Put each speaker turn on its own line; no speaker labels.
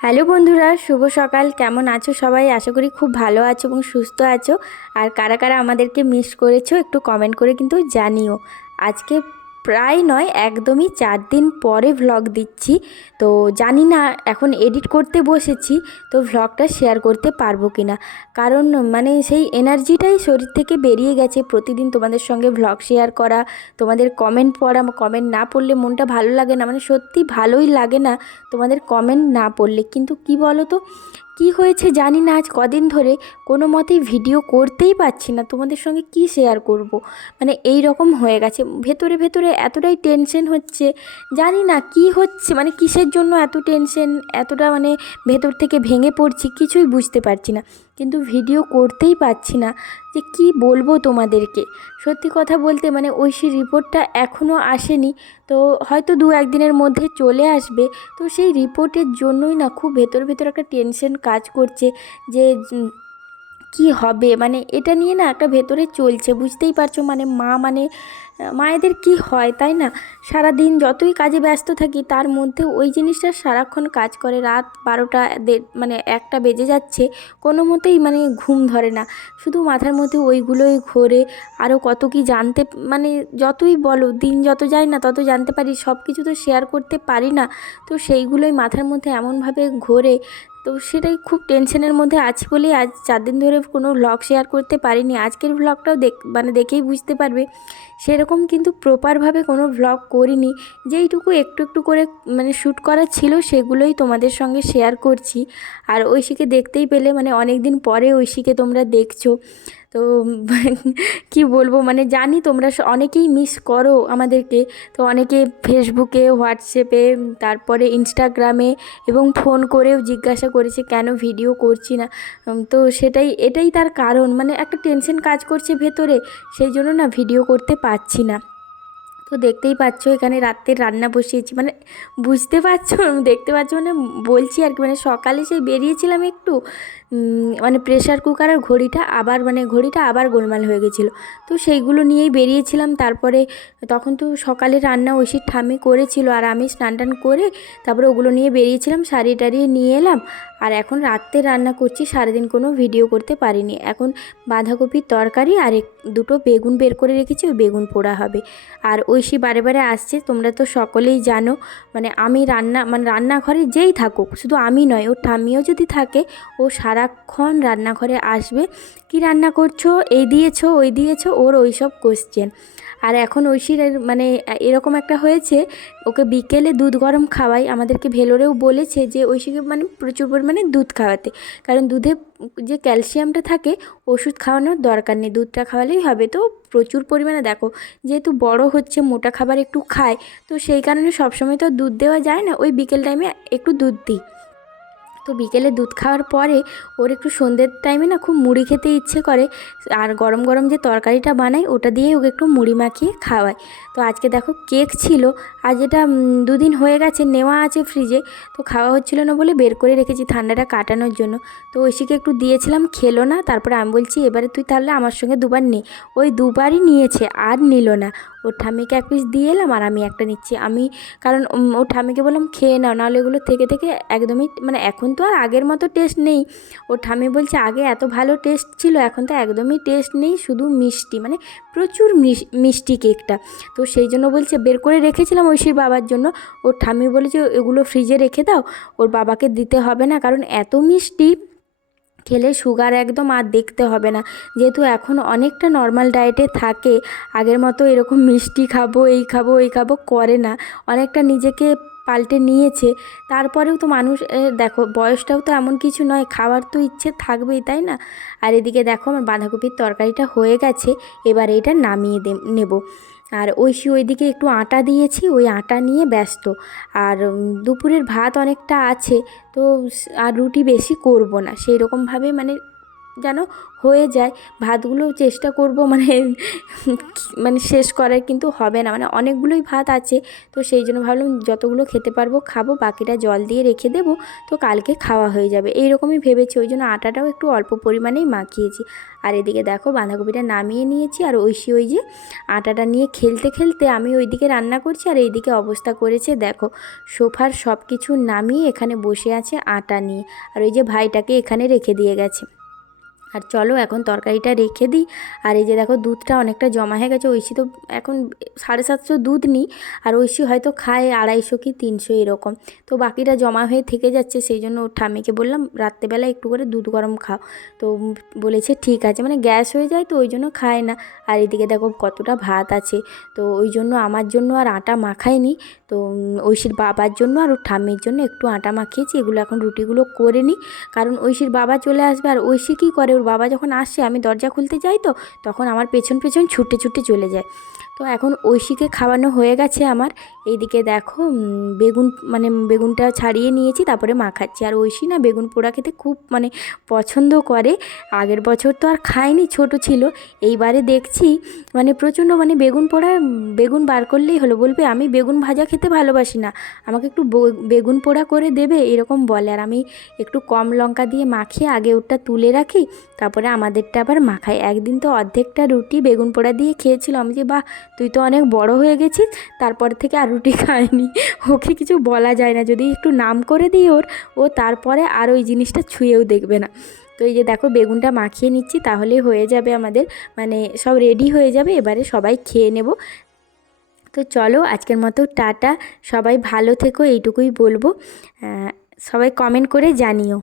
Hello বন্ধুরা, শুভ সকাল। কেমন আছো সবাই? আশা করি খুব ভালো আছো এবং সুস্থ আছো। আর কারা কারা আমাদেরকে মিস করেছ একটু কমেন্ট করে কিন্তু জানিও। আজকে প্রায় নয়, একদমই চার দিন পরে ভ্লগ দিচ্ছি। তো জানি না এখন এডিট করতে বসেছি, তো ভ্লগটা শেয়ার করতে পারব কি না কারণ মানে সেই এনার্জিটাই শরীর থেকে বেরিয়ে গেছে। প্রতিদিন তোমাদের সঙ্গে ভ্লগ শেয়ার করা, তোমাদের কমেন্ট পড়া কমেন্ট না পড়লে মনটা ভালো লাগে না। মানে সত্যি ভালোই লাগে না তোমাদের কমেন্ট না পড়লে। কিন্তু কি বলো তো কি হয়েছে জানি না, আজ কদিন ধরে কোনো মতেই ভিডিও করতেই পারছি না। তোমাদের সঙ্গে কি শেয়ার করব। মানে এই রকম হয়ে গেছে। ভেতরে ভেতরে এতটাই টেনশন হচ্ছে, জানি না কি হচ্ছে মানে কিসের জন্য এত টেনশন এতটা মানে ভেতর থেকে ভেঙে পড়ছি, কিছুই বুঝতে পারছি না। কিন্তু ভিডিও করতেই পারছি না যে কি বলব তোমাদেরকে। সত্যি কথা বলতে মানে ওই সেই রিপোর্টটা এখনও আসেনি, তো হয়তো দু একদিনের মধ্যে চলে আসবে। তো সেই রিপোর্টের জন্যই না খুব ভেতর ভেতর একটা টেনশন কাজ করছে যে কি হবে? মানে এটা নিয়ে না একটা ভেতরে চলছে, বুঝতেই পারছ? মানে মা মানে মায়েদের কি হয়, তাই না? সারা দিন যতই কাজে ব্যস্ত থাকি, তার মধ্যে ওই জিনিসটা সারাক্ষণ কাজ করে। রাত বারোটা মানে একটা বেজে যাচ্ছে, কোনো মতেই মানে ঘুম ধরে না। শুধু মাথার মধ্যে ওইগুলোই ঘোরে আরও কত কি জানতে মানে যতই বলো, দিন যত যায় না তত জানতে পারি সব কিছু তো শেয়ার করতে পারি না। তো সেইগুলোই মাথার মধ্যে এমনভাবে ঘোরে তো সেটাই খুব টেনশনের মধ্যে আছি বলেই আজ চার দিন ধরে কোনো ভ্লগ শেয়ার করতে পারিনি। আজকের ভ্লগটাও দেখ মানে দেখেই বুঝতে পারবে। সেরকম কিন্তু প্রপারভাবে কোনো ভ্লগ করিনি। যেইটুকু একটু একটু করে মানে শ্যুট করা ছিল সেগুলোই তোমাদের সঙ্গে শেয়ার করছি। আর ঐশীকে দেখতেই পেলে মানে অনেক দিন পরে ঐশীকে তোমরা দেখছ। তো কি বলব মানে জানি তোমরা অনেকেই মিস করো আমাদেরকে। তো অনেকে ফেসবুকে, হোয়াটসঅ্যাপে, তারপরে ইনস্টাগ্রামে এবং ফোন করেও জিজ্ঞাসা করেছে, কেন ভিডিও করছি না? তো সেটাই, এটাই তার কারণ। মানে একটা টেনশন কাজ করছে ভেতরে, সেই জন্য না ভিডিও করতে পারছি না। তো দেখতেই পাচ্ছ, এখানে রাত্রের রান্না বসিয়েছি। মানে বুঝতে পারছ? দেখতে পাচ্ছ মানে বলছি আর কি মানে সকালে সেই বেরিয়েছিলাম একটু মানে প্রেশার কুকার আর ঘড়িটা আবার মানে ঘড়িটা আবার গোলমাল হয়ে গেছিল। তো সেইগুলো নিয়েই বেরিয়েছিলাম। তারপরে তখন তো সকালে রান্না ঐশীর ঠাম্মি করেছিল আর আমি স্নান টান করে তারপরে ওগুলো নিয়ে বেরিয়েছিলাম, শাড়ি টাড়ি নিয়ে এলাম। আর এখন রাত্রে রান্না করছি, সারাদিন কোনো ভিডিও করতে পারিনি। এখন বাঁধাকপির তরকারি আর এক, দুটো বেগুন বের করে রেখেছি, ওই বেগুন পোড়া হবে। আর ঐশী বারে বারে আসছে, তোমরা তো সকলেই জানো। মানে আমি রান্না মানে রান্নাঘরে যেই থাকুক, শুধু আমি নয়, ওর ঠাম্মিও যদি থাকে, ও সারাক্ষণ রান্নাঘরে আসবে। কি রান্না করছ? এই দিয়েছ, ওই দিয়েছ, ওর ওই সব কোশ্চেন আর এখন ঐশীর মানে এরকম একটা হয়েছে, ওকে বিকেলে দুধ গরম খাওয়াই, আমাদেরকে ভেলোরেও বলেছে যে ঐশীকে মানে প্রচুর পরিমাণে দুধ খাওয়াতে। কারণ দুধে যে ক্যালসিয়ামটা থাকে, ওষুধ খাওয়ানোর দরকার নেই, দুধটা খাওয়ালেই হবে। তো প্রচুর পরিমাণে দেখো, যেহেতু বড় হচ্ছে, মোটা খাবার একটু খায়, তো সেই কারণে সবসময় তো দুধ দেওয়া যায় না, ওই বিকেল টাইমে একটু দুধ দিই। তো বিকেলে দুধ খাওয়ার পরে ওর একটু সন্ধ্যের টাইমে না খুব মুড়ি খেতে ইচ্ছে করে, আর গরম গরম যে তরকারিটা বানাই ওটা দিয়ে ওকে একটু মুড়ি মাখিয়ে খাওয়াই তো আজকে দেখো কেক ছিল, আর যেটা দুদিন হয়ে গেছে, নেওয়া আছে ফ্রিজে তো খাওয়া হচ্ছিল না বলে বের করে রেখেছি ঠান্ডাটা কাটানোর জন্য। তো ঐশীকে একটু দিয়েছিলাম, খেলো না, তারপরে আমি বলছি, এবারে তুই তাহলে আমার সঙ্গে দুবার নে। ওই দুবারই নিয়েছে, আর নিল না। ওর ঠাম্মিকে এক পিস দিয়ে এলাম আর আমি একটা নিচ্ছি। আমি, কারণ ওর ঠাম্মিকে বললাম, খেয়ে নাও। নাহলে এগুলো থেকে থেকে একদমই মানে এখন তো আর আগের মতো টেস্ট নেই। ওর ঠাম্মি বলছে, আগে এত ভালো টেস্ট ছিল, এখন তো একদমই টেস্ট নেই, শুধু মিষ্টি। মানে প্রচুর মিষ্টি কেকটা তো সেই জন্য বলছে, বের করে রেখেছিলাম ঐশীর বাবার জন্য। ওর ঠাম্মি বলেছে, এগুলো ফ্রিজে রেখে দাও। ওর বাবাকে দিতে হবে না, কারণ এত মিষ্টি। খেলে সুগার একদম আর দেখতে হবে না। যেহেতু এখন অনেকটা নর্মাল ডায়েটে থাকে, আগের মতো এরকম মিষ্টি খাব, এই খাব এই খাব করে না। অনেকটা নিজেকে পাল্টে নিয়েছে। তারপরেও তো মানুষ দেখো, বয়সটাও তো এমন কিছু নয়, খাওয়ার তো ইচ্ছে থাকবেই, তাই না? আর এদিকে দেখো আমার বাঁধাকপির তরকারিটা হয়ে গেছে, এবার এটা নামিয়ে দে নেব। আর ঐশী ওইদিকে একটু আটা দিয়েছি, ওই আটা নিয়ে ব্যস্ত। আর দুপুরের ভাত অনেকটা আছে, তো, আর রুটি বেশি করব না। সেই রকমভাবে মানে যেন হয়ে যায়। ভাতগুলো চেষ্টা করব মানে মানে শেষ করার কিন্তু হবে না। মানে অনেকগুলোই ভাত আছে। তো সেই জন্য ভাবলাম যতগুলো খেতে পারব খাব, বাকিটা জল দিয়ে রেখে দেবো। তো কালকে খাওয়া হয়ে যাবে। এইরকমই ভেবেছি, ওই জন্য আটাটাও একটু অল্প পরিমাণেই মাখিয়েছি। আর এদিকে দেখো বাঁধাকপিটা নামিয়ে নিয়েছি আর ঐশী ওই যে আটাটা নিয়ে খেলতে খেলতে আমি ওইদিকে রান্না করছি আর এইদিকে অবস্থা করেছে দেখো। সোফার সব কিছু নামিয়ে এখানে বসে আছে আটা নিয়ে। আর ওই যে ভাইটাকে এখানে রেখে দিয়ে গেছে। আর চলো এখন তরকারিটা রেখে দিই। আর এই যে দেখো দুধটা অনেকটা জমা হয়ে গেছে, ঐশী তো এখন সাড়ে সাতশো দুধ নিই, আর ঐশী হয়তো খায় আড়াইশো কি তিনশো এরকম। তো বাকিটা জমা হয়ে থেকে যাচ্ছে, সেই জন্য ওর ঠাম্মিকে বললাম, রাত্রেবেলা একটু করে দুধ গরম খাও। তো বলেছে, ঠিক আছে। মানে গ্যাস হয়ে যায় তো ওই জন্য খায় না। আর এদিকে দেখো কতটা ভাত আছে। তো ওই জন্য আমার জন্য আর আটা মাখাইনি তো ঐশীর বাবার জন্য আর ওর ঠাম্মির জন্য একটু আটা মাখিয়েছি। এগুলো এখন রুটিগুলো করে নিই। কারণ ঐশীর বাবা চলে আসবে, আর ঐশী কী করে? ওর বাবা যখন আসে, আমি দরজা খুলতে যাই তো, তখন আমার পেছন পেছন ছুটে ছুটে চলে যায়। তো এখন ঐশীকে খাওয়ানো হয়ে গেছে আমার। এইদিকে দেখো বেগুন মানে বেগুনটা ছাড়িয়ে নিয়েছি, তারপরে মাখাচ্ছি। আর ঐশী না বেগুন পোড়া খেতে খুব মানে পছন্দ করে। আগের বছর তো আর খায়নি, ছোট ছিল। এইবারে দেখছি মানে প্রচণ্ড মানে বেগুন পোড়া, বেগুন বার করলেই হলো। বলবে, আমি বেগুন ভাজা খেতে ভালোবাসি না। আমাকে একটু বেগুন পোড়া করে দেবে? এরকম বলে। আর আমি একটু কম লঙ্কা দিয়ে মাখিয়ে আগে ওটা তুলে রাখি, তারপরে আমাদেরটা আবার মাখাই। একদিন তো অর্ধেকটা রুটি বেগুন পোড়া দিয়ে খেয়েছিল আমি যে, বাহ তুই তো অনেক বড় হয়ে গেছিস, তারপর থেকে আর রুটি খায়নি ওকে কিছু বলা যায় না, যদি একটু নাম করে দিই ওর, ও তারপরে আর ওই জিনিসটা ছুঁয়েও দেখবে না। তো এই যে দেখো, বেগুনটা মাখিয়ে নিচ্ছি, তাহলে হয়ে যাবে আমাদের মানে সব রেডি হয়ে যাবে, এবারে সবাই খেয়ে নেব। তো চলো, আজকের মতো টাটা, সবাই ভালো থেকো, এইটুকুই বলব। সবাই কমেন্ট করে জানিও।